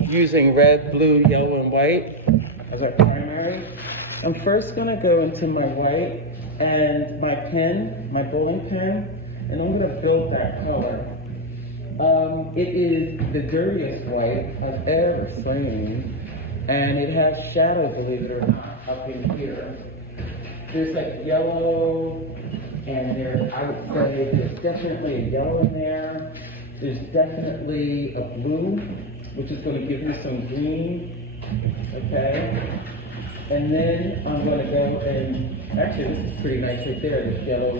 using red, blue, yellow, and white as our primary. I'm first gonna go into my white and my pen, my bowling pen, and I'm gonna build that color. It is the dirtiest white I've ever seen, and it has shadow, believe it or not, up in here. There's like yellow, and I would say there's definitely a yellow in there. There's definitely a blue, which is going to give me some green, okay? And then I'm going to go and, actually this is pretty nice right there, there's yellow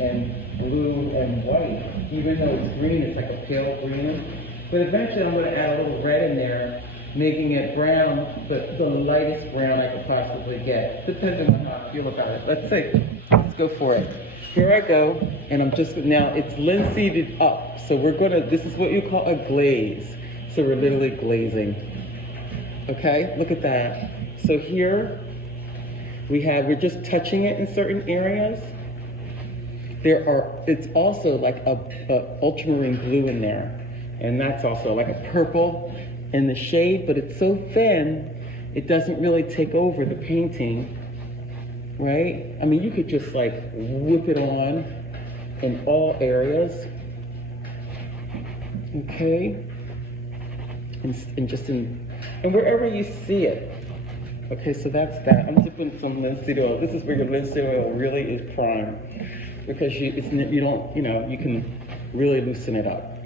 and blue and white. Even though it's green, it's like a pale green. But eventually I'm going to add a little red in there, making it brown, but the lightest brown I could possibly get, depending on how I feel about it. Let's see, let's go for it. Here I go, and I'm just, now it's linseeded up. So we're gonna, this is what you call a glaze. So we're literally glazing. Okay, look at that. So here we're just touching it in certain areas. It's also like a ultramarine blue in there. And that's also like a purple in the shade, but it's so thin, it doesn't really take over the painting, right? I mean, you could just like whip it on in all areas, okay? And wherever you see it. Okay, so that's that. I'm dipping some linseed oil. This is where your linseed oil really is prime, because you can really loosen it up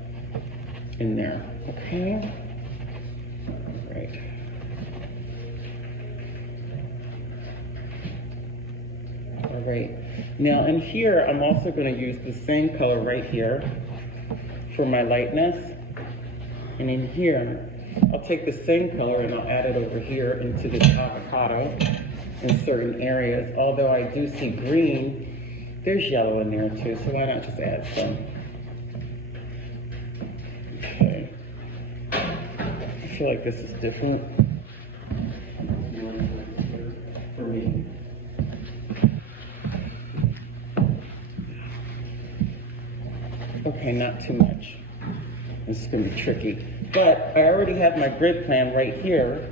in there, okay? Right. All right. Now in here, I'm also going to use the same color right here for my lightness. And in here, I'll take the same color and I'll add it over here into this avocado in certain areas. Although I do see green, there's yellow in there too, so why not just add some? Okay. I feel like this is different for me. Okay, not too much. This is gonna be tricky. But I already have my grid plan right here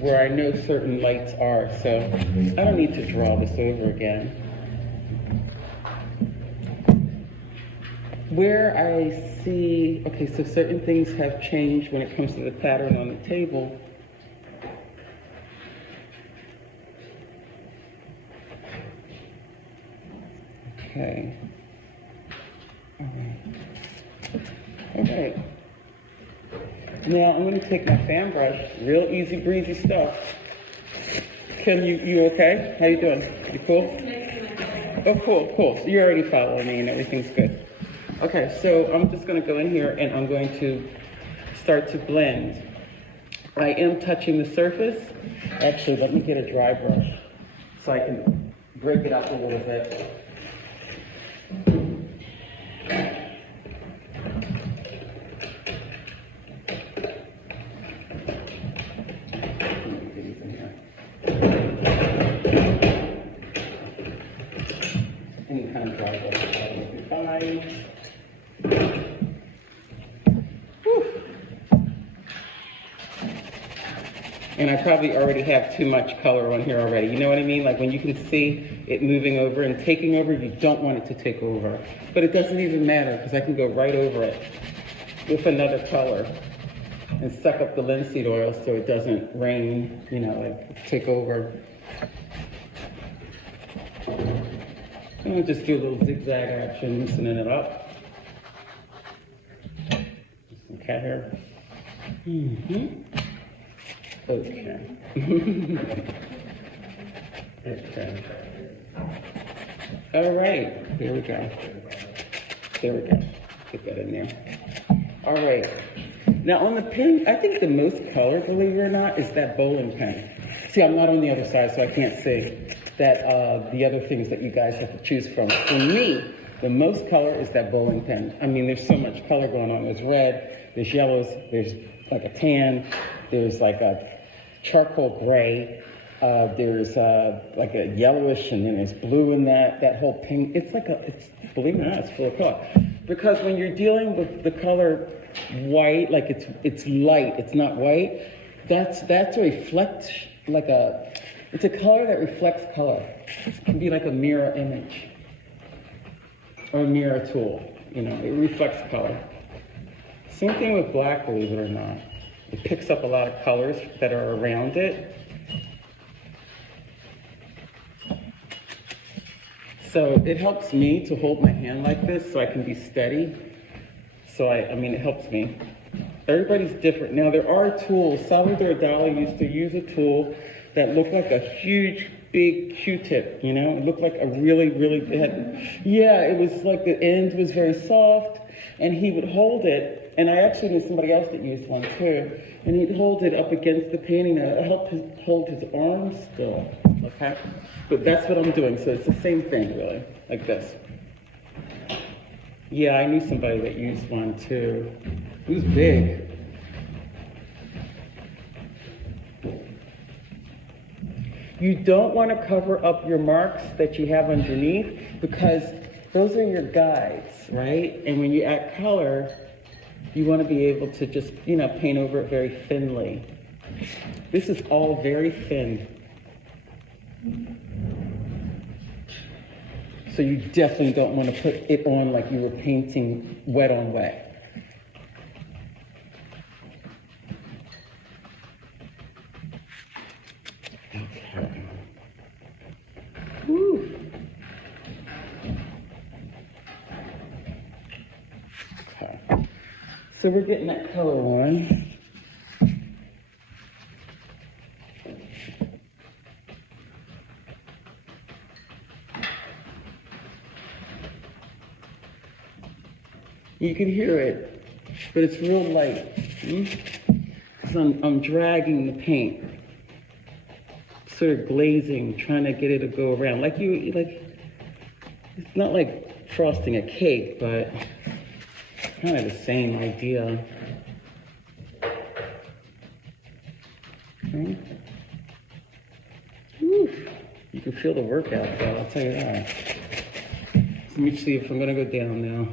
where I know certain lights are, so I don't need to draw this over again. Where I see, okay, so certain things have changed when it comes to the pattern on the table. Okay. All right. Okay. Now I'm going to take my fan brush, real easy breezy stuff. Kim, you okay? How you doing? You cool? Oh, cool. So you're already following me and everything's good. Okay, so I'm just going to go in here and I'm going to start to blend. I am touching the surface. Actually, let me get a dry brush so I can break it up a little bit. Any kind of dry brush will be fine. And I probably already have too much color on here already. You know what I mean? Like when you can see it moving over and taking over, you don't want it to take over. But it doesn't even matter because I can go right over it with another color and suck up the linseed oil so it doesn't rain, like take over. And I'll just do a little zigzag action, loosening it up. Some cat hair. Okay. Okay. All right. There we go. Put that in there. All right. Now on the pen, I think the most color, believe it or not, is that bowling pen. See, I'm not on the other side, so I can't see that the other things that you guys have to choose from. For me, the most color is that bowling pen. I mean, there's so much color going on. There's red, there's yellows, there's like a tan, there's like a charcoal gray, there's like a yellowish, and then there's blue in that whole pink. It's like believe it or not, it's full of color. Because when you're dealing with the color white, like it's light, it's not white, that's a reflect, it's a color that reflects color. It can be like a mirror image or a mirror tool, you know, it reflects color. Same thing with black, believe it or not. It picks up a lot of colors that are around it. So it helps me to hold my hand like this so I can be steady. So I mean, it helps me. Everybody's different. Now there are tools. Salvador Dali used to use a tool that looked like a huge, big Q-tip, you know? It looked like a really, it was like the end was very soft, and he would hold it, and I actually knew somebody else that used one too, and he'd hold it up against the painting, and it helped hold his arms still, okay? But that's what I'm doing, so it's the same thing, really, like this. Yeah, I knew somebody that used one too. It was big. You don't want to cover up your marks that you have underneath because those are your guides, right? And when you add color, you want to be able to just, you know, paint over it very thinly. This is all very thin. So you definitely don't want to put it on like you were painting wet on wet. Okay. Woo. Okay. So we're getting that color on. You can hear it, but it's real light. So I'm dragging the paint, sort of glazing, trying to get it to go around. Like it's not like frosting a cake, but kind of the same idea. Okay. Whew. You can feel the workout though, I'll tell you that. Let me see if I'm gonna go down now.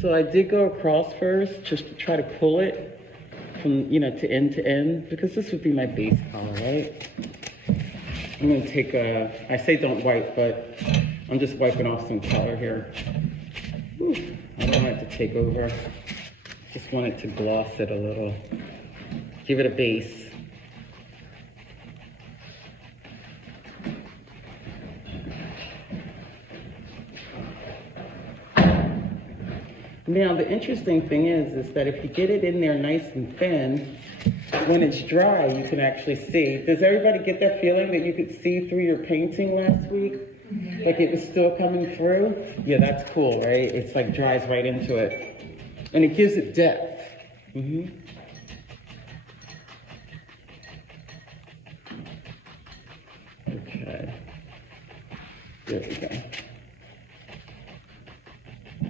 So I did go across first, just to try to pull it from, you know, to end, because this would be my base color, right? I'm gonna take I say don't wipe, but I'm just wiping off some color here. Whew. I don't want it to take over. Just want it to gloss it a little. Give it a base. Now, the interesting thing is that if you get it in there nice and thin, when it's dry, you can actually see. Does everybody get that feeling that you could see through your painting last week? Like it was still coming through? Yeah, that's cool, right? It's like dries right into it. And it gives it depth. Okay. There we go.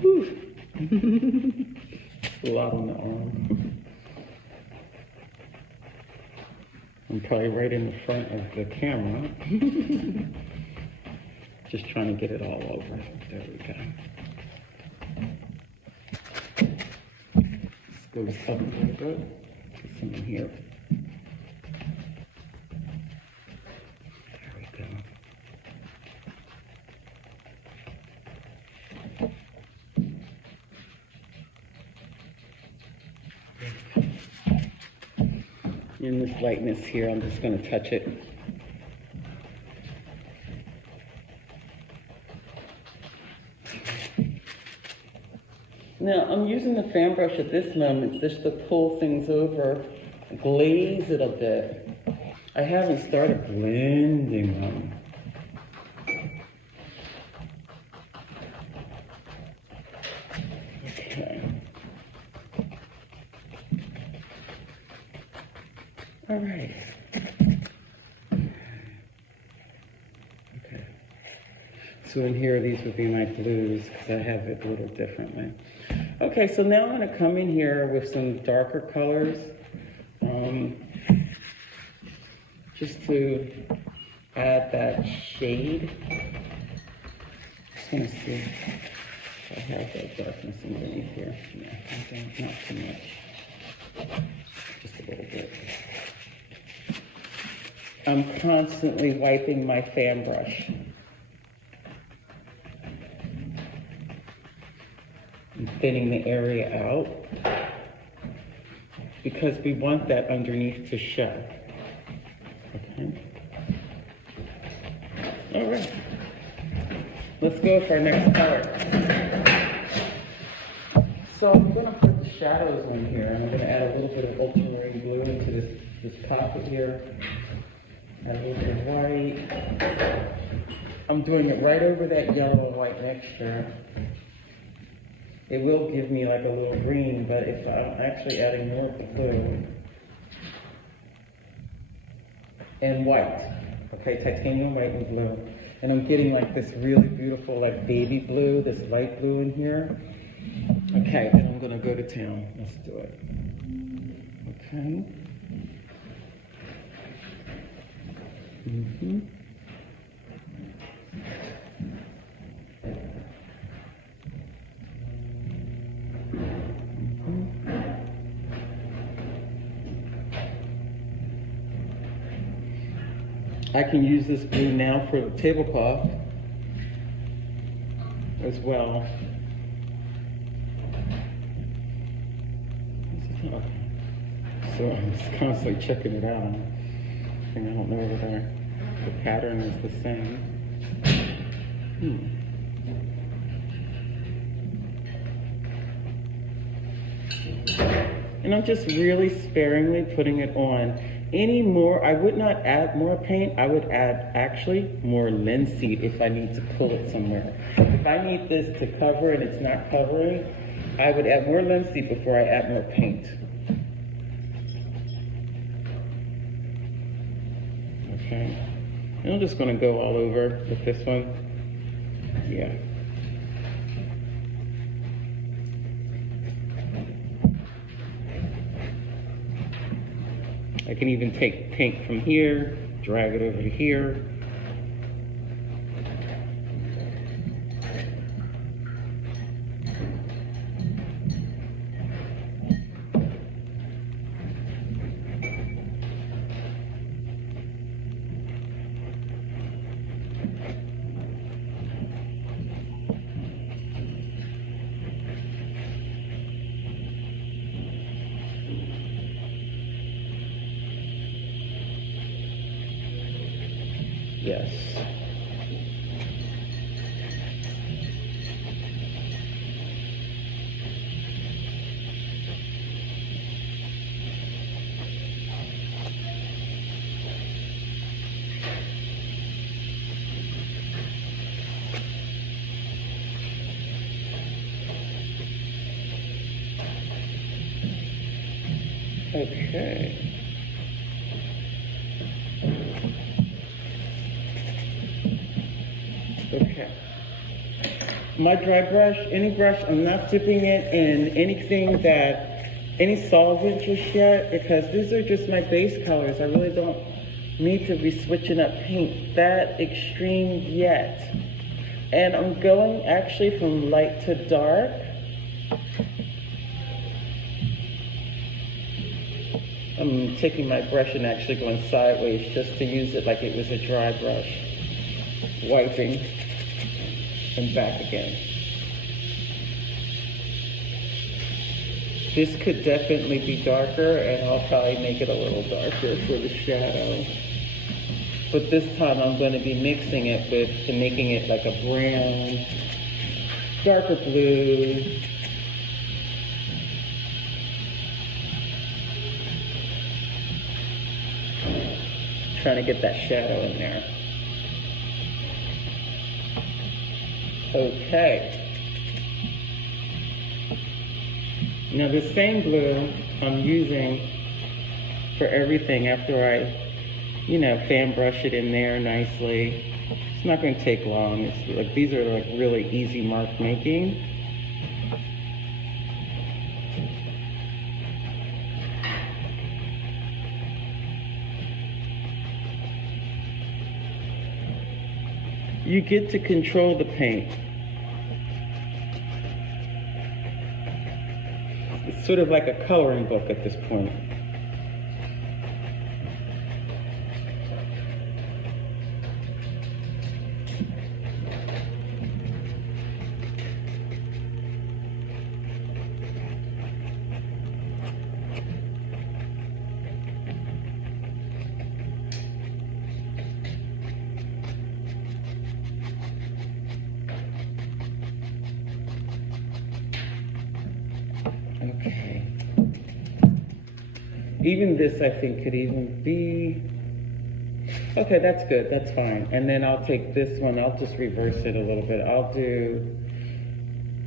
Whew. A lot on the arm. I'm probably right in the front of the camera. Just trying to get it all over. There we go. This goes up a little bit. Get some in here. There we go. In this lightness here, I'm just going to touch it. Now, I'm using the fan brush at this moment just to pull things over, glaze it a bit. I haven't started blending them. Okay. All right. Okay. So in here, these would be my blues because I have it a little differently. Okay, so now I'm going to come in here with some darker colors, just to add that shade. just want to see if I have that darkness underneath here. No, I don't, not too much. Just a little bit. I'm constantly wiping my fan brush. And thinning the area out because we want that underneath to show. Okay. All right. Let's go with our next color. So I'm going to put the shadows in here, and I'm going to add a little bit of ultramarine blue into this pocket here. Add a little bit of white. I'm doing it right over that yellow and white mixture. It will give me like a little green, but if I'm actually adding more blue and white, okay, titanium white and blue. And I'm getting like this really beautiful like baby blue, this light blue in here. Okay, then I'm gonna go to town. Let's do it. Okay. Mm-hmm. I can use this blue now for the tablecloth as well. So I'm just constantly checking it out. And I don't know whether the pattern is the same. And I'm just really sparingly putting it on. Any more, I would not add more paint. I would add actually more linseed if I need to pull it somewhere. If I need this to cover and it's not covering, I would add more linseed before I add more paint. Okay. And I'm just going to go all over with this one. Yeah. I can even take paint from here, drag it over to here. Yes. Okay. Okay. My dry brush, any brush, I'm not dipping it in anything that, any solvent just yet, because these are just my base colors. I really don't need to be switching up paint that extreme yet. And I'm going actually from light to dark. I'm taking my brush and actually going sideways just to use it like it was a dry brush. Wiping and back again. This could definitely be darker, and I'll probably make it a little darker for the shadow. But this time I'm going to be mixing it with and making it like a brown, darker blue. Trying to get that shadow in there. Okay. Now the same blue I'm using for everything after I, fan brush it in there nicely. It's not going to take long. It's like, these are like really easy mark making. You get to control the paint. It's sort of like a coloring book at this point. Okay. Even this, I think, could even be... Okay, that's good. That's fine. And then I'll take this one. I'll just reverse it a little bit.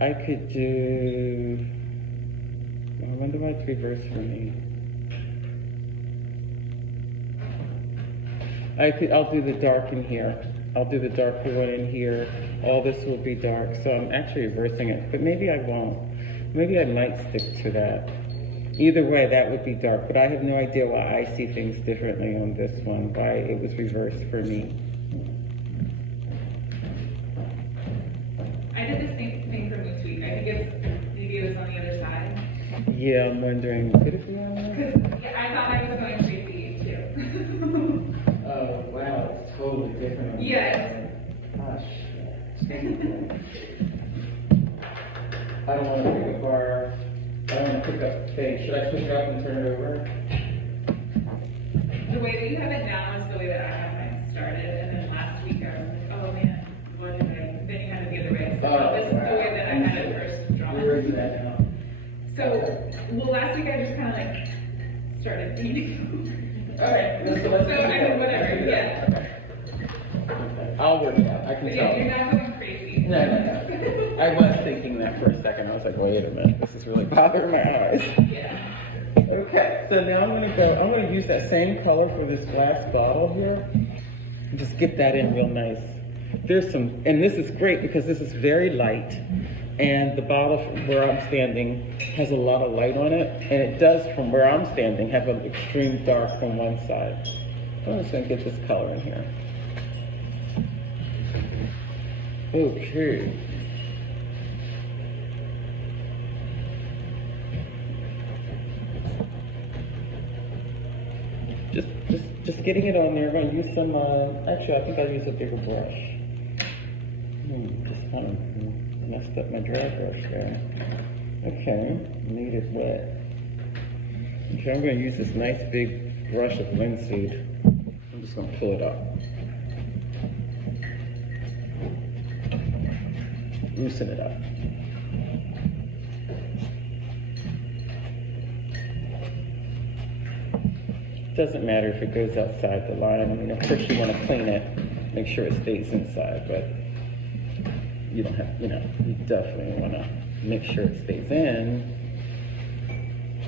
I could do... I wonder why it's reversed for me. I'll do the dark in here. I'll do the darker one in here. All this will be dark. So I'm actually reversing it. But maybe I won't. Maybe I might stick to that. Either way, that would be dark, but I have no idea why I see things differently on this one, why it was reversed for me. I did the same thing for Moose Week. I think maybe it was on the other side. Yeah, I'm wondering, could it be on there? Because I thought I was going crazy too. Oh, wow, it's totally different. Yes. Gosh. I don't want to pick up our... I don't want to pick up things. Should I pick it up and turn it over? The way that you have it now is the way that I have mine started. And then last week I was like, oh man, what did I? Then you had it the other way. So this is the way that I had it first drawn. Where is that now? So, well, last week I just kind of like started painting. Alright. So I mean, whatever, yeah. Okay. I'll work it out. I can But tell. yeah, you're not going crazy. No. I was thinking that for a second. I was like, wait a minute, this is really bothering my eyes. Yeah. Okay, so now I'm gonna use that same color for this glass bottle here. And just get that in real nice. There's some, and this is great because this is very light. And the bottle from where I'm standing has a lot of light on it. And it does, from where I'm standing, have an extreme dark from one side. I'm just gonna get this color in here. Okay. Just getting it on there. I'm gonna use some, actually I think I'll use a bigger brush. Just kind of messed up my dry brush there. Okay, need it wet. Okay, I'm gonna use this nice big brush of linseed. I'm just gonna fill it up. Loosen it up. Doesn't matter if it goes outside the line. I mean, of course you want to clean it, make sure it stays inside, but you don't have, you definitely want to make sure it stays in.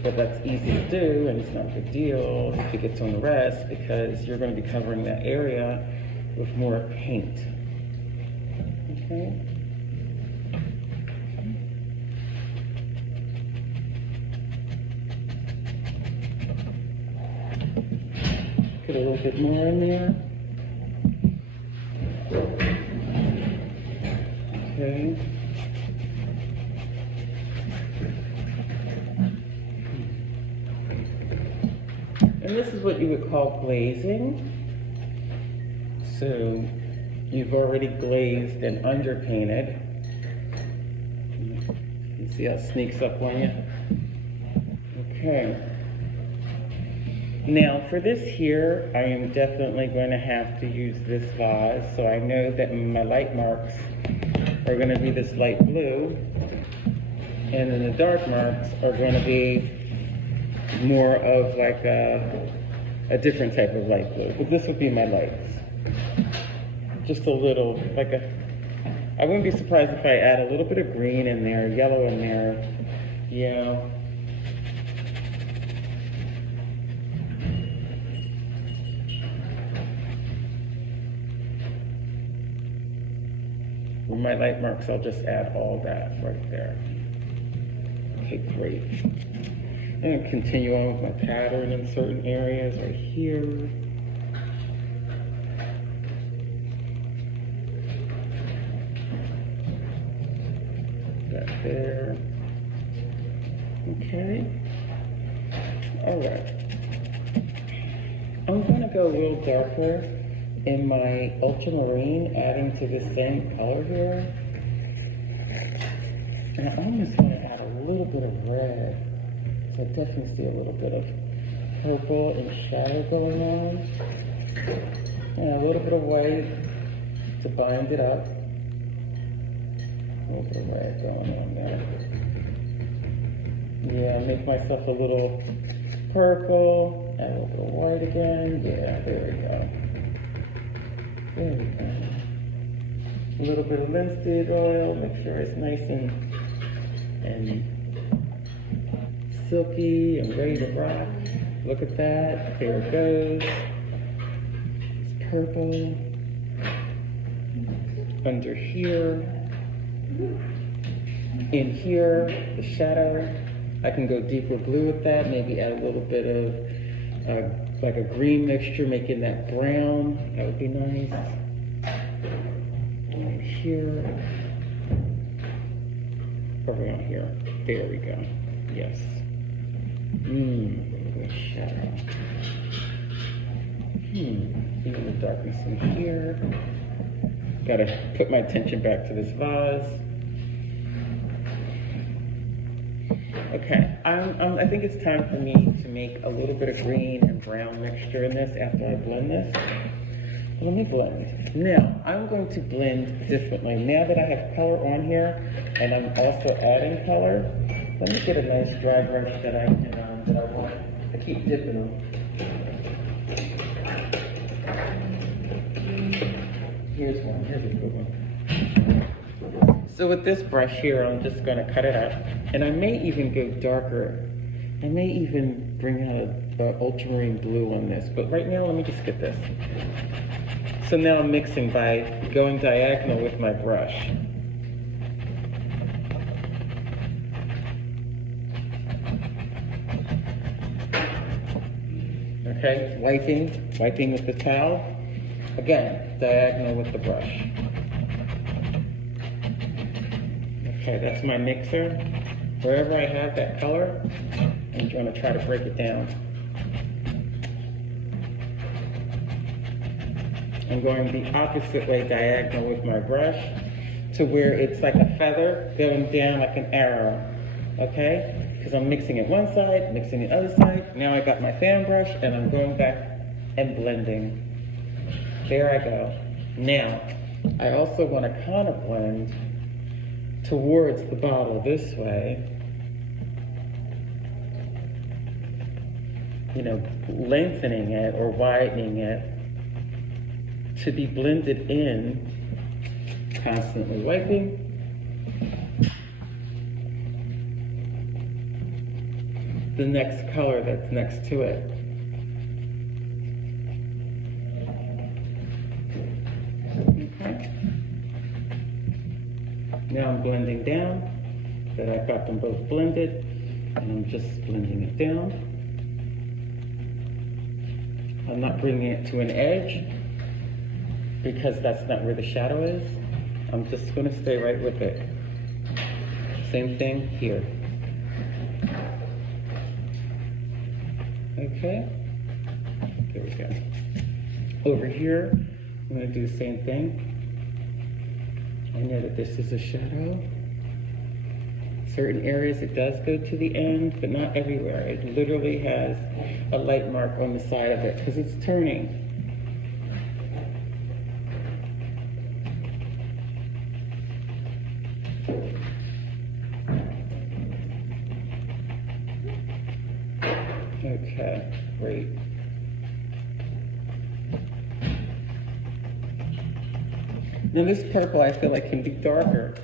But that's easy to do, and it's not a big deal if it gets on the rest, because you're going to be covering that area with more paint. Okay. Put a little bit more in there. Okay. And this is what you would call glazing. So you've already glazed and underpainted. You see how it sneaks up on you? Okay. Now for this here, I am definitely going to have to use this vase. So I know that my light marks are going to be this light blue. And then the dark marks are going to be more of like a different type of light blue. But this would be my lights. Just a little, I wouldn't be surprised if I add a little bit of green in there, yellow in there. Yeah. For my light marks, I'll just add all that right there. Okay, great. I'm going to continue on with my pattern in certain areas right here. That there. Okay. All right. I'm gonna go a little darker in my ultramarine, adding to the same color here. And I almost want to add a little bit of red. So I definitely see a little bit of purple and shadow going on. And a little bit of white to bind it up. A little bit of red going on there. Yeah, make myself a little purple. Add a little bit of white again. Yeah, there we go. There we go. A little bit of linseed oil, make sure it's nice and silky and ready to rock. Look at that. There it goes. It's purple. Under here. In here, the shadow. I can go deeper blue with that, maybe add a little bit of like a green mixture, making that brown. That would be nice. Right here. Around here. There we go. Yes. Shadow. Even the darkness in here. Gotta put my attention back to this vase. Okay, I think it's time for me to make a little bit of green and brown mixture in this after I blend this. Let me blend. Now, I'm going to blend differently. Now that I have color on here, and I'm also adding color, let me get a nice dry brush that I can, that I want to keep dipping them. Here's one, here's a good one. So with this brush here, I'm just going to cut it up, and I may even go darker. I may even bring out an ultramarine blue on this, but right now, let me just get this. So now I'm mixing by going diagonal with my brush. Okay, wiping with the towel. Again, diagonal with the brush. Okay, that's my mixer. Wherever I have that color, I'm going to try to break it down. I'm going the opposite way, diagonal with my brush, to where it's like a feather going down like an arrow, okay? Because I'm mixing it one side, mixing the other side. Now I got my fan brush, and I'm going back and blending. There I go. Now, I also want to kind of blend towards the bottle this way, you know, lengthening it or widening it to be blended in, constantly wiping. The next color that's next to it. Okay. Now I'm blending down, that I've got them both blended, and I'm just blending it down. I'm not bringing it to an edge, because that's not where the shadow is. I'm just going to stay right with it. Same thing here. Okay, there we go. Over here, I'm going to do the same thing. I know that this is a shadow. Certain areas it does go to the end, but not everywhere. It literally has a light mark on the side of it because it's turning. Okay, great. Now this purple I feel like can be darker.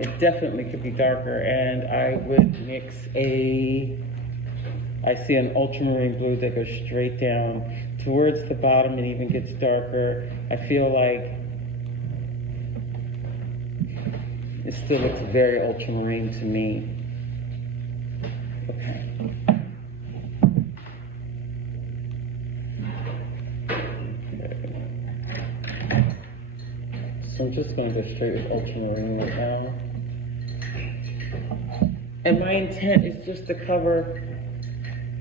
It definitely could be darker, and I would mix I see an ultramarine blue that goes straight down towards the bottom and even gets darker. I feel like it still looks very ultramarine to me. Okay. So I'm just going to go straight with ultramarine right now. And my intent is just to cover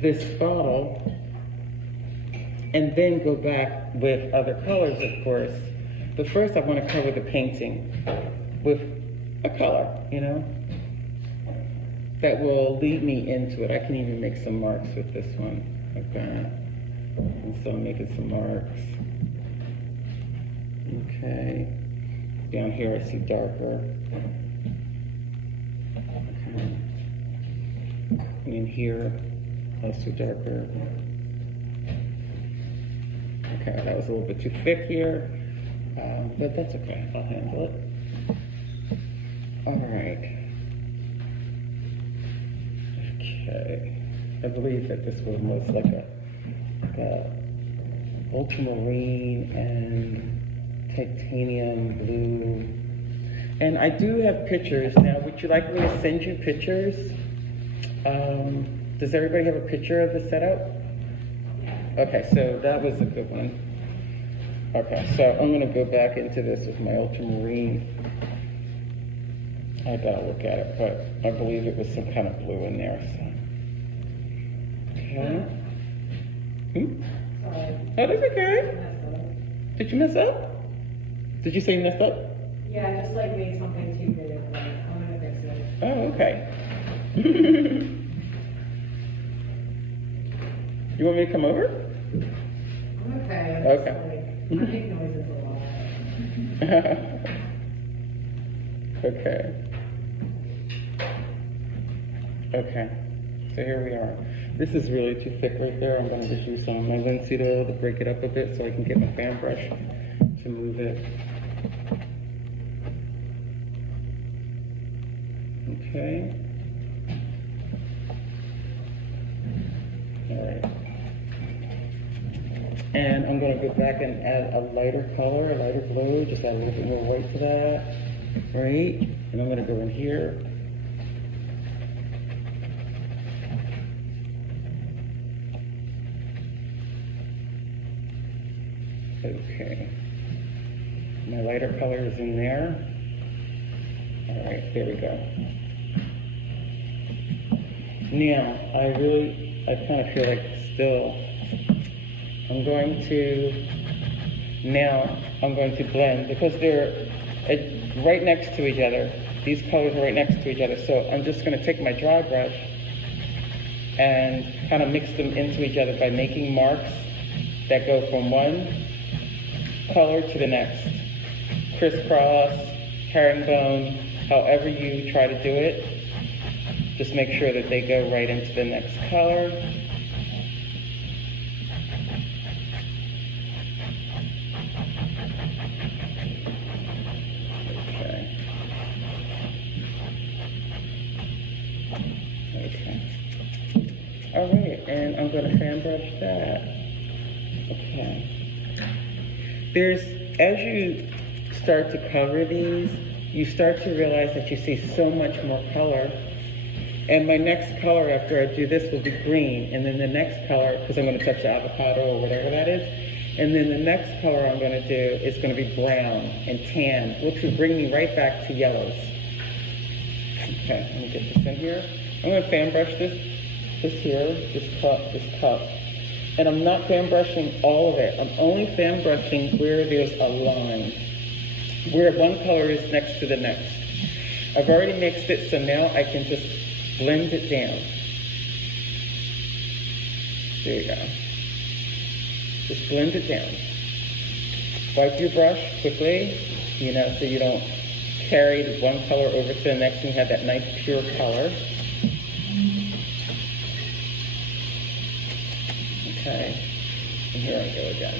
this bottle and then go back with other colors, of course. But first I want to cover the painting with a color, you know, that will lead me into it. I can even make some marks with this one, like that. And so I'm making some marks. Okay. Down here I see darker. Okay. And in here, also darker. Okay, that was a little bit too thick here, but that's okay, I'll handle it. All right. Okay, I believe that this one was like a ultramarine and titanium blue. And I do have pictures. Now, would you like me to send you pictures? Does everybody have a picture of the setup? Okay, so that was a good one. Okay, so I'm gonna go back into this with my ultramarine. I gotta look at it, but I believe it was some kind of blue in there, so. Okay. Sorry. Oh, that's okay. Did you mess up? Did you say mess up? Yeah, I just like made something too big, but I'm gonna fix it. Oh, okay. You want me to come over? I'm okay. Okay. I make noises a lot. Okay. Okay. So here we are. This is really too thick right there. I'm going to just use some of my linseed oil to break it up a bit so I can get my fan brush to move it. Okay. All right. And I'm going to go back and add a lighter color, a lighter blue, just add a little bit more white to that, right? And I'm going to go in here. Okay. My lighter color is in there. All right, there we go. Now, I kind of feel like still, I'm going to blend because they're right next to each other. These colors are right next to each other. So I'm just going to take my dry brush and kind of mix them into each other by making marks that go from one color to the next. Crisscross, herringbone, however you try to do it. Just make sure that they go right into the next color. Okay. Okay. All right, and I'm going to fan brush that. Okay. As you start to cover these, you start to realize that you see so much more color. And my next color after I do this will be green. And then the next color, because I'm going to touch the avocado or whatever that is. And then the next color I'm going to do is going to be brown and tan, which will bring me right back to yellows. Okay, let me get this in here. I'm going to fan brush this cup. And I'm not fan brushing all of it. I'm only fan brushing where there's a line, where one color is next to the next. I've already mixed it, so now I can just blend it down. There you go. Just blend it down. Wipe your brush quickly, so you don't carry the one color over to the next and you have that nice pure color. Okay, and here I go again.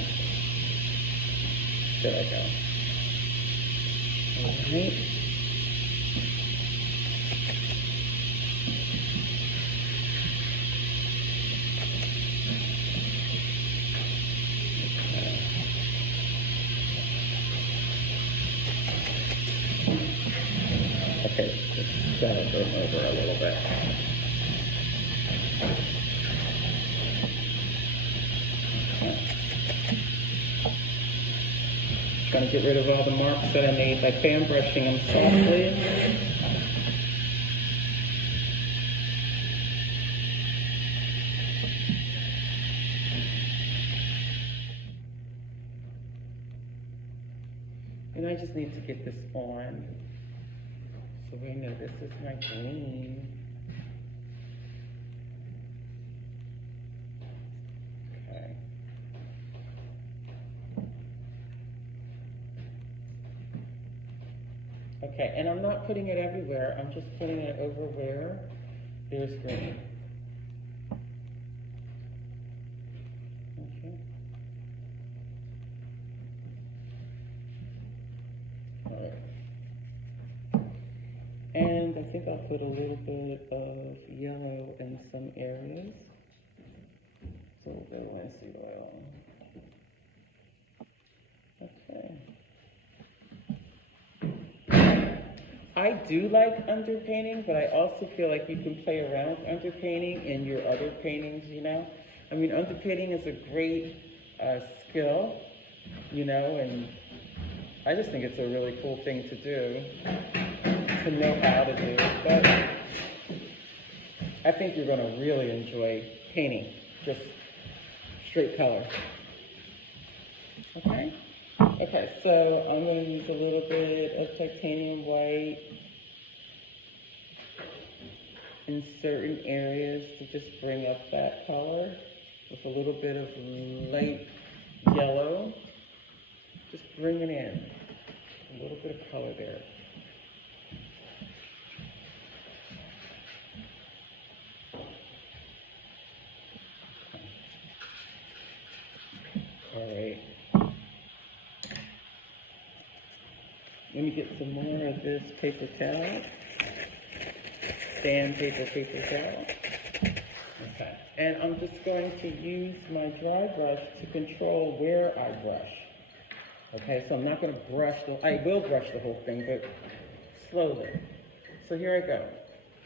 There I go. All right. Okay, just gotta go over a little bit. Trying to get rid of all the marks that I made by fan brushing them softly. just need to get this on. So we know this is my green. Okay. Okay, and I'm not putting it everywhere. I'm just putting it over where there's green. Okay. All right. And I think I'll put a little bit of yellow in some areas. So we'll go linseed oil. Okay. I do like underpainting, but I also feel like you can play around with underpainting in your other paintings, you know? I mean, underpainting is a great skill, you know, and I just think it's a really cool thing to do, to know how to do. But I think you're going to really enjoy painting, just straight color. Okay? Okay, so I'm going to use a little bit of titanium white in certain areas to just bring up that color with a little bit of light yellow. Just bring it in. A little bit of color there. All right. Let me get some more of this paper towel. Sandpaper paper towel. Okay. And I'm just going to use my dry brush to control where I brush. Okay, so I'm not going to brush I will brush the whole thing, but slowly. So here I go.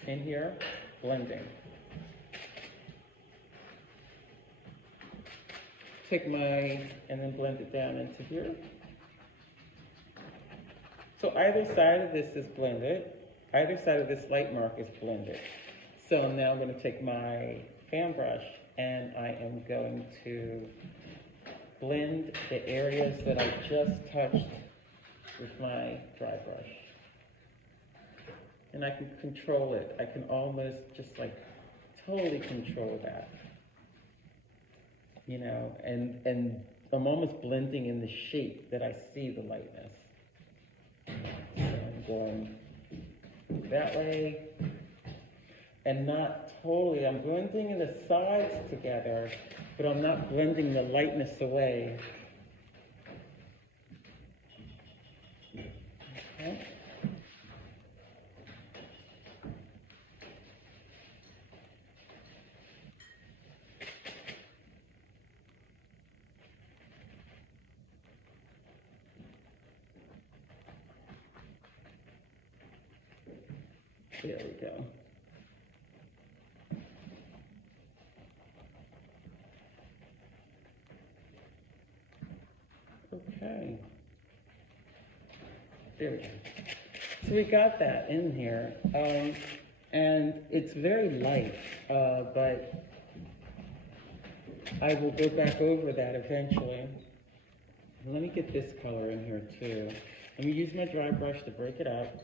In here, blending. Take and then blend it down into here. So either side of this is blended. Either side of this light mark is blended. So now I'm going to take my fan brush and I am going to blend the areas that I just touched with my dry brush. And I can control it. I can almost just like totally control that. You know, and I'm almost blending in the shape that I see the lightness. So I'm going that way. And not totally, I'm blending the sides together, but I'm not blending the lightness away. Okay. There we go. Okay. There we go. So we got that in here, and it's very light, but I will go back over that eventually. Let me get this color in here too. Let me use my dry brush to break it up.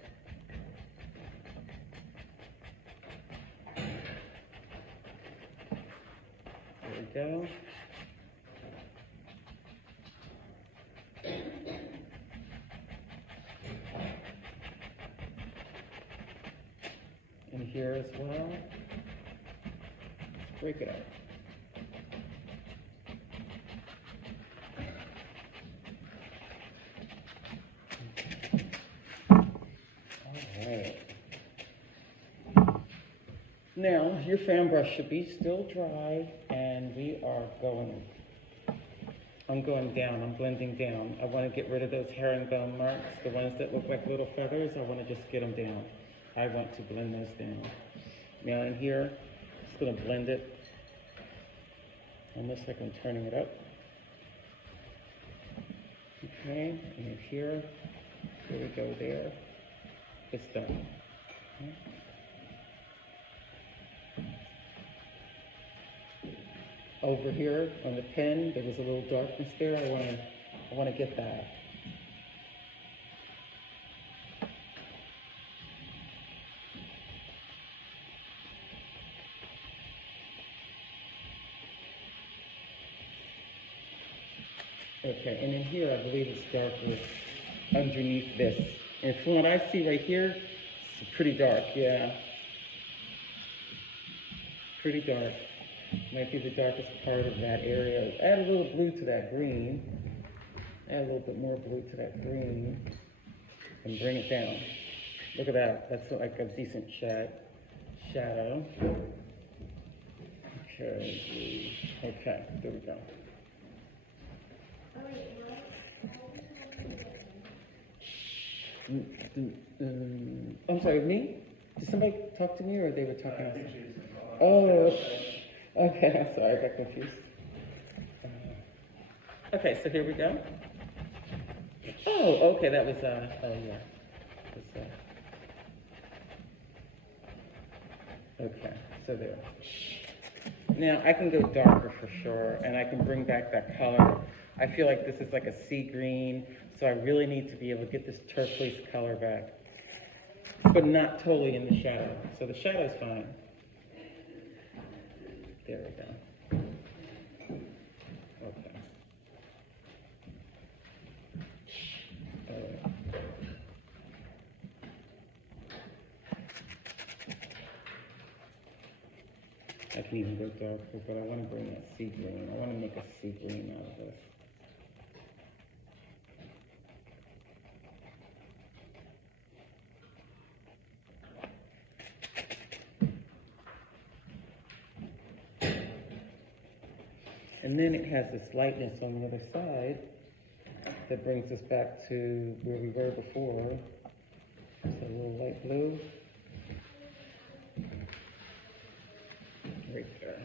There we go. And here as well. Break it up. Now, your fan brush should be still dry, and I'm going down, I'm blending down. I want to get rid of those herringbone marks, the ones that look like little feathers. I want to just get them down. I want to blend those down. Now in here, just going to blend it, almost like I'm turning it up. Okay, and in here we go there. It's done. Okay. Over here on the pen, there was a little darkness there. I want to get that. Okay, and in here, I believe it's darker underneath this. And from what I see right here, it's pretty dark, yeah. Pretty dark. Might be the darkest part of that area. Add a little blue to that green. Add a little bit more blue to that green. And bring it down. Look at that. That's like a decent shadow. Okay, okay, there we go. I'm sorry, me? Did somebody talk to me or they were talking else? Oh, okay, I'm sorry, I got confused. Okay, so here we go. Oh, okay, that was, oh yeah. Okay, so there. Now I can go darker for sure, and I can bring back that color. I feel like this is like a sea green, so I really need to be able to get this turquoise color back, but not totally in the shadow. So the shadow's fine. There we go. Okay. I can even go darker, but I want to bring that sea green. I want to make a sea green out of this. And then it has this lightness on the other side that brings us back to where we were before. So a little light blue. Right there.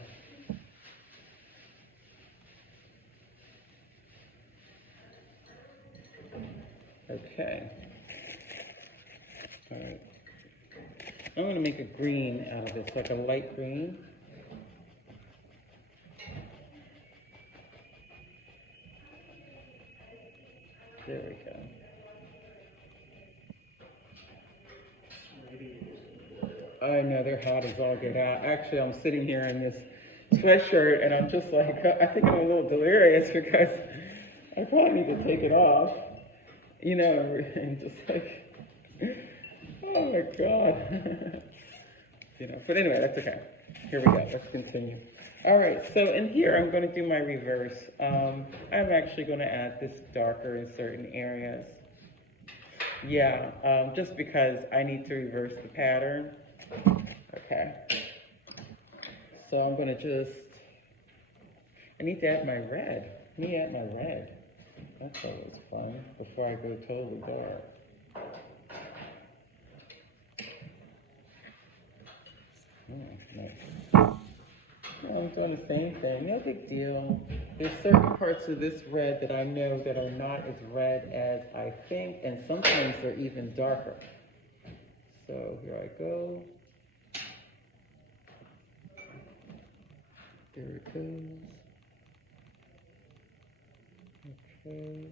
Okay. All right. I'm going to make a green out of this, like a light green. There we go. I know, they're hot as all get out. Actually, I'm sitting here in this sweatshirt, and I'm just like, I think I'm a little delirious because I probably need to take it off. You know, and just like, oh my God. You know, but anyway, that's okay. Here we go, let's continue. All right, so in here, I'm gonna do my reverse. I'm actually gonna add this darker in certain areas. Yeah, just because I need to reverse the pattern. Okay. So I'm gonna I need to add my red. Let me add my red. That's always fun, before I go totally dark. Nice. I'm doing the same thing, no big deal. There's certain parts of this red that I know that are not as red as I think, and sometimes they're even darker. So here I go. There it goes. Okay.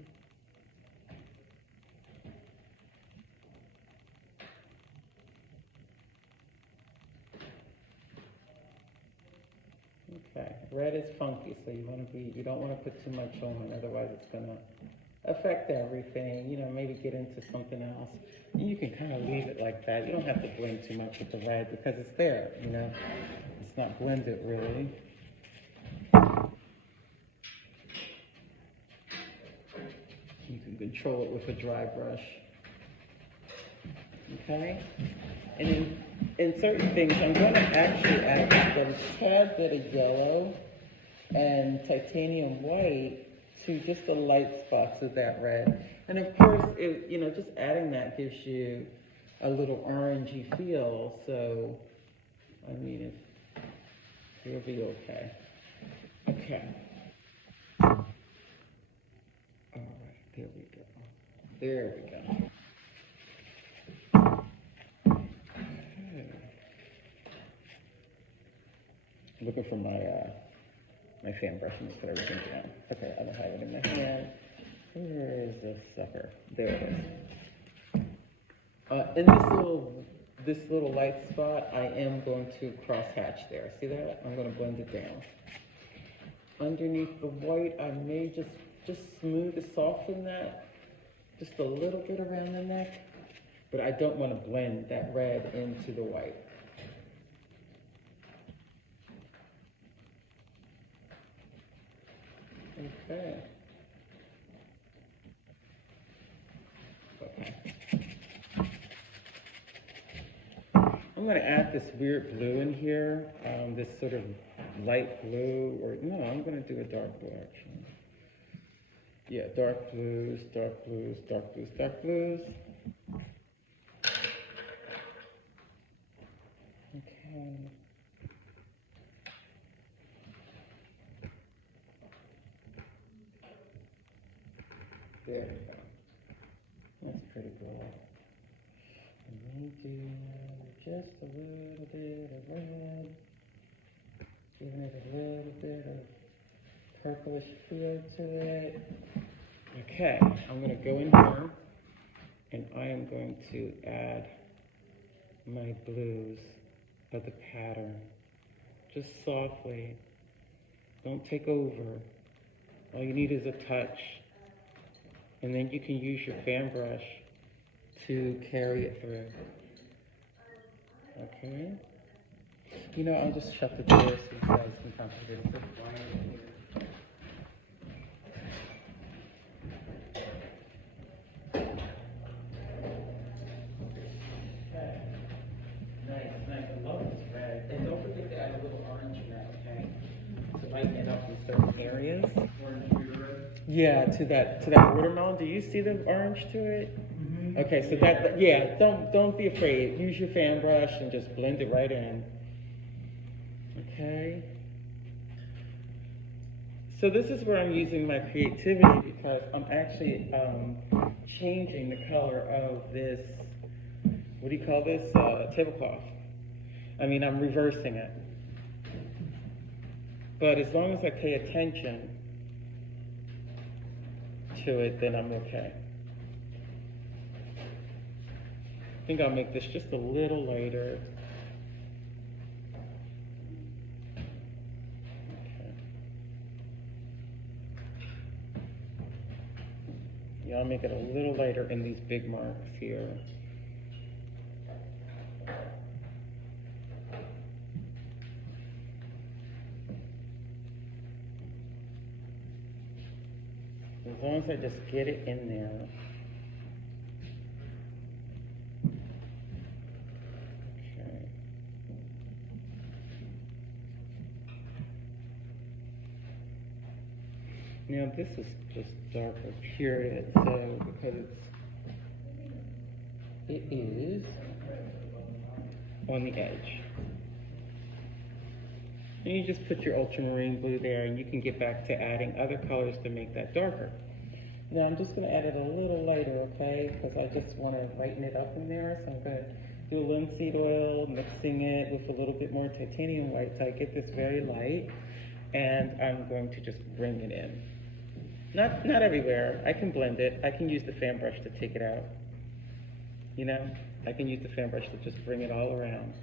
Okay, red is funky, so you don't want to put too much on, otherwise it's gonna affect everything, you know, maybe get into something else. And you can kind of leave it like that. You don't have to blend too much with the red because it's there, you know. It's not blended really. You can control it with a dry brush. Okay? And in certain things, I'm going to actually add a tad bit of yellow and titanium white to just the light spots of that red. And of course, you know, just adding that gives you a little orangey feel. So, I mean, it'll be okay. Okay. All right, there we go. There we go. Looking for my fan brush and just put everything down. Okay, I don't have it in my hand. Where is this sucker? There it is. In this little light spot, I am going to cross hatch there. See that? I'm going to blend it down. Underneath the white, I may just just smooth to soften that, just a little bit around the neck, but I don't want to blend that red into the white. Okay. Okay. I'm going to add this weird blue in here, this sort of light blue, or no, I'm going to do a dark blue actually. Yeah, dark blues, dark blues, dark blues, dark blues. Okay. There we go. That's pretty cool. And then do just a little bit of red, giving it a little bit of purplish feel to it. Okay, I'm going to go in here and I am going to add my blues of the pattern. Just softly. Don't take over. All you need is a touch. And then you can use your fan brush to carry it through. Okay? You know, I'll just shut the door so you guys can concentrate. It's so quiet in here. Okay. Nice, nice. I love this red. And don't forget to add a little orange in that, okay? To lighten it up in certain areas. Yeah, to that watermelon. Do you see the orange to it? Mm-hmm. Okay, so that, yeah, don't be afraid. Use your fan brush and just blend it right in. Okay. So this is where I'm using my creativity because I'm actually changing the color of this, what do you call this? Tablecloth. I mean, I'm reversing it. But as long as I pay attention to it, then I'm okay. I think I'll make this just a little lighter. Okay. Yeah, I'll make it a little lighter in these big marks here. As long as I just get it in there. Okay. Now this is just darker, period. So because it is on the edge. And you just put your ultramarine blue there and you can get back to adding other colors to make that darker. Now I'm just going to add it a little lighter, okay? Because I just want to lighten it up in there. So I'm going to do a linseed oil, mixing it with a little bit more titanium white. So I get this very light. And I'm going to just bring it in. Not everywhere. I can blend it. I can use the fan brush to take it out. You know? I can use the fan brush to just bring it all around.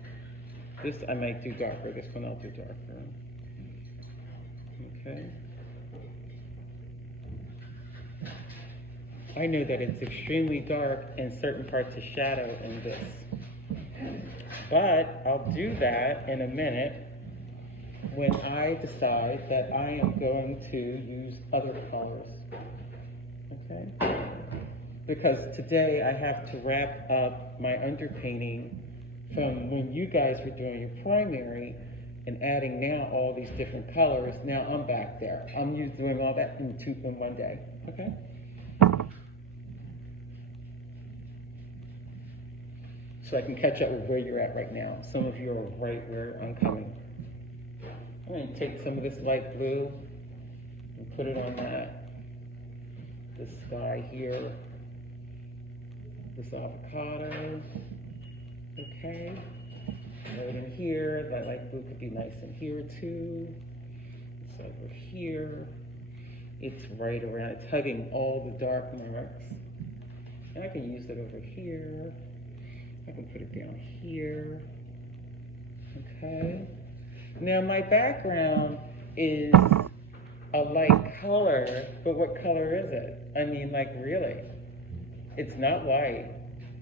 This I might do darker. This one I'll do darker. Okay. I know that it's extremely dark in certain parts of shadow in this. But I'll do that in a minute when I decide that I am going to use other colors. Okay? Because today I have to wrap up my underpainting from when you guys were doing your primary and adding now all these different colors. Now I'm back there. I'm doing all that in one day. Okay? So I can catch up with where you're at right now. Some of you are right where I'm coming. I'm going to take some of this light blue and put it on this sky here, this avocado. Okay, right in here. That light blue could be nice in here too. It's over here. It's right around. It's hugging all the dark marks. And I can use it over here. I can put it down here. Okay. Now my background is a light color, but what color is it? I mean, like, really? It's not white.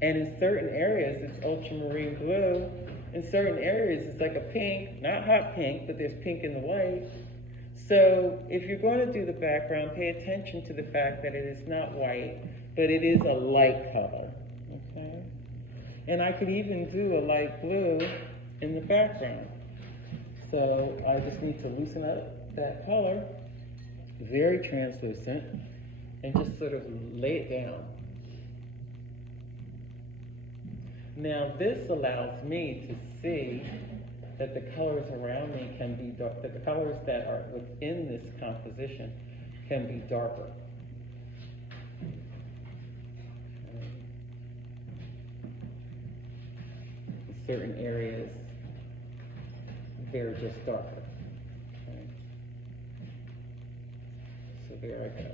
And in certain areas, it's ultramarine blue. In certain areas, it's like a pink, not hot pink, but there's pink in the white. So if you're going to do the background, pay attention to the fact that it is not white, but it is a light color, okay? And I could even do a light blue in the background. So I just need to loosen up that color, very translucent, and just sort of lay it down. Now this allows me to see that the colors around me can be dark, that the colors that are within this composition can be darker. In certain areas, they're just darker. Okay. So there I go.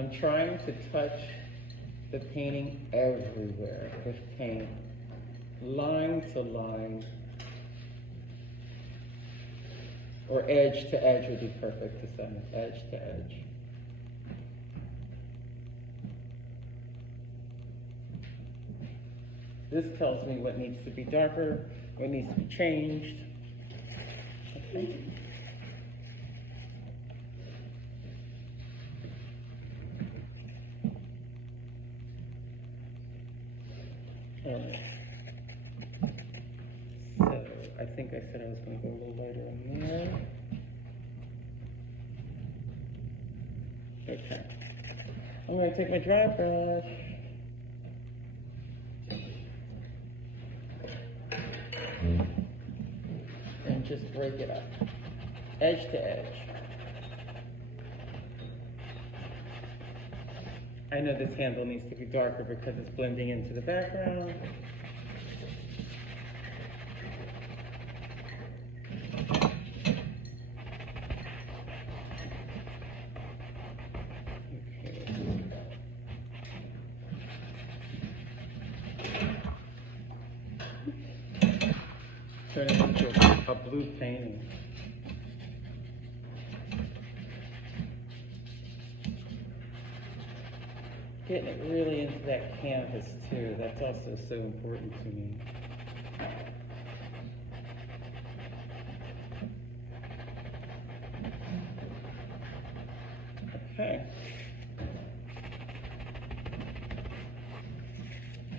I'm trying to touch the painting everywhere with paint, line to line, or edge to edge would be perfect to say, edge to edge. This tells me what needs to be darker, what needs to be changed. Okay. Alright. So I think I said I was going to go a little lighter in there. Okay. I'm going to take my dry brush. And just break it up, edge to edge. I know this handle needs to be darker because it's blending into the background. Turn it into a blue painting. Getting it really into that canvas too, that's also so important to me. Okay.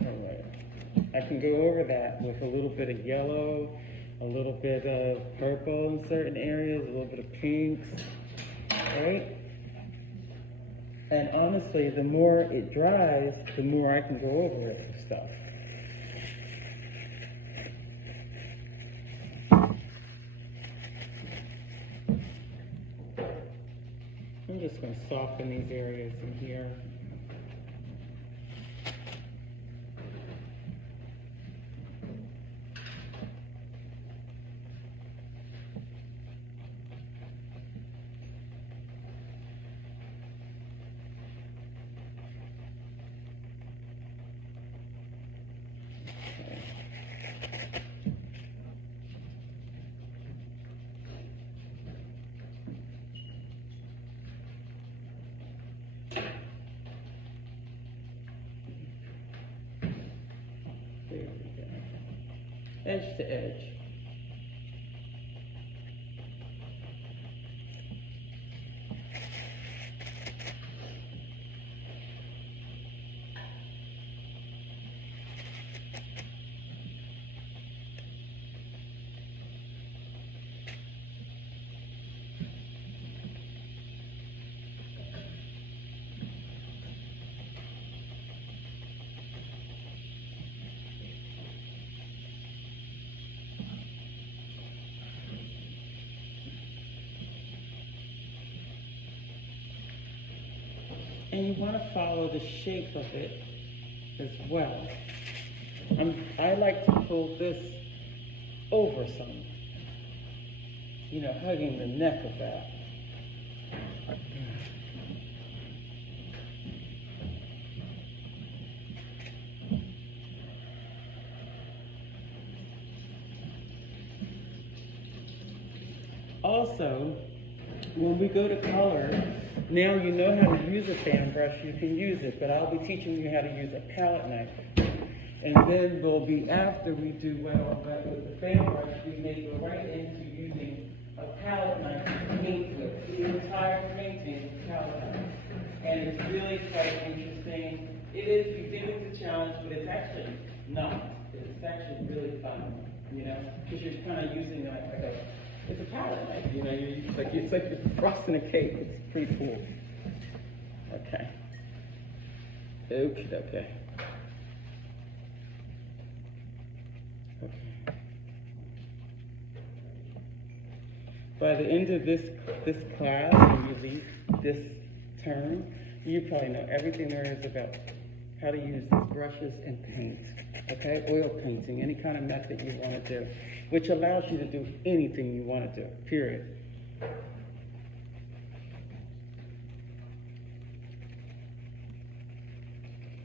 All right. I can go over that with a little bit of yellow, a little bit of purple in certain areas, a little bit of pinks, right? And honestly, the more it dries, the more I can go over it for stuff. I'm just going to soften these areas in here. There we go. Edge to edge. And you want to follow the shape of it as well. I like to pull this over some, you know, hugging the neck of that. also, when we go to color, now you know how to use a fan brush, you can use it, but I'll be teaching you how to use a palette knife. And then there'll be, after we do well with the fan brush, we may go right into using a palette knife to paint with the entire painting with palette knife. And it's really quite interesting. It is beginning to challenge, but it's actually not. It's actually really fun, you know, because you're kind of using it's a palette knife, you know, it's like you're frosting a cake. It's pretty cool. Okay. Okay. By the end of this class, when you leave this term, you probably know everything there is about how to use these brushes and paint. Okay, oil painting, any kind of method you want to do, which allows you to do anything you want to do, period.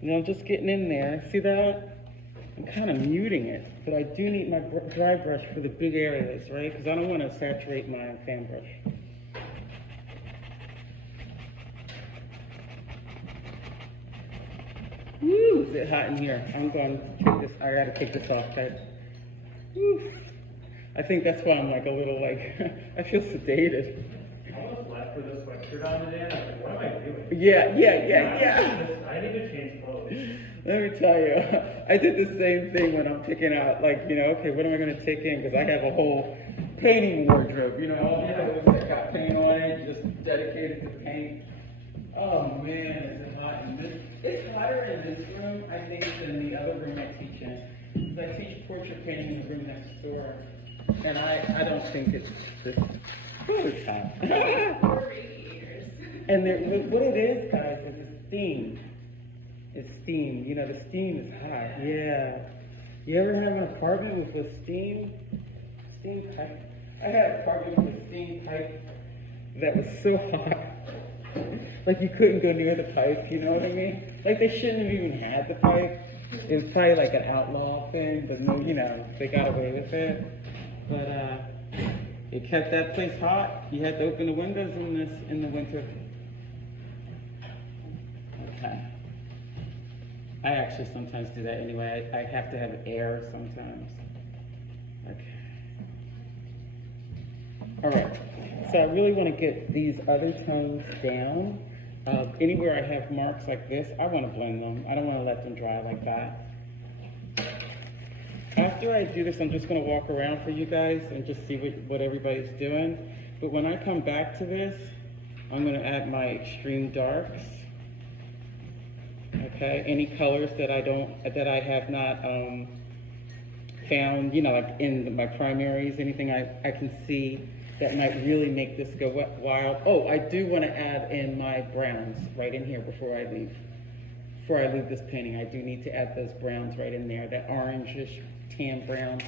Now I'm just getting in there. See that? I'm kind of muting it, but I do need my dry brush for the big areas, right? Because I don't want to saturate my fan brush. Woo, is it hot in here? I'm going to take this, I gotta take this off, guys. Woo. I think that's why I'm like a little like, I feel sedated. I almost left with this sweatshirt on today, and I was like, what am I doing? Yeah. I need to change clothes. Let me tell you, I did the same thing when I'm picking out, like, you know, okay, what am I going to take in? Because I have a whole painting wardrobe, you know, all the other ones that got paint on it, just dedicated to paint. Oh man, is it hot in this? It's hotter in this room, I think, than the other room I teach in. Because I teach portrait painting in the room next door, and I don't think it's this. Oh, it's hot. 4 radiators. And what it is, guys, is it's steam. It's steam. You know, the steam is hot. Yeah. You ever have an apartment with a steam pipe? I had an apartment with a steam pipe that was so hot. Like you couldn't go near the pipe, you know what I mean? Like they shouldn't have even had the pipe. It was probably like an outlaw thing, but no, you know, they got away with it. But it kept that place hot. You had to open the windows in the winter. Okay. I actually sometimes do that anyway. I have to have air sometimes. Okay. All right. So I really want to get these other tones down. Anywhere I have marks like this, I want to blend them. I don't want to let them dry like that. After I do this, I'm just going to walk around for you guys and just see what everybody's doing. But when I come back to this, I'm going to add my extreme darks. Okay, any colors that I have not found, you know, like in my primaries, anything I can see that might really make this go wild. Oh, I do want to add in my browns right in here before I leave. Before I leave this painting, I do need to add those browns right in there, that orangish tan brown.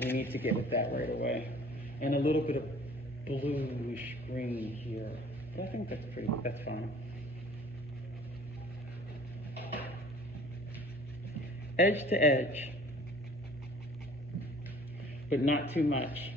We need to get with that right away. And a little bit of bluish green here. But I think that's fine. Edge to edge, but not too much.